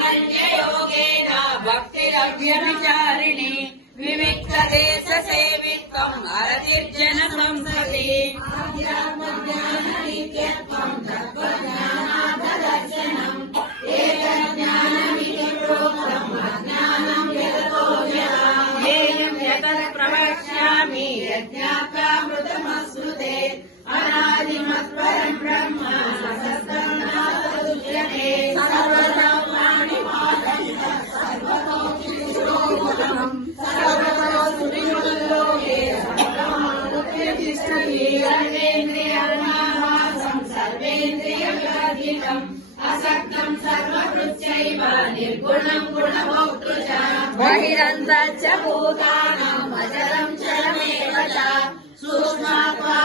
वैज्ञानन्ययोगेन भक्तिरव्यभिचारिणि विविक्तदेशसेवित्वम् अरतिर्जन संसति प्रवक्ष्यामि यज्ञाप्यामृतमश्नुते अनादिमत्परं ब्रह्म सत्सन्नाथदुच्यते सर्वधर्माणि पालयन्तः सर्वतोमुखम् सर्वतोमुखलोके सर्वमानुतिष्ठति सर्वेन्द्रियाणामासं सर्वेन्द्रियविवर्जितम् असक्तं सर्वकृत्यैव निर्गुणं गुणभोक्तृ च बहिरन्तश्च भूतानाम् अचरं चरमेव च सूक्ष्मात्मा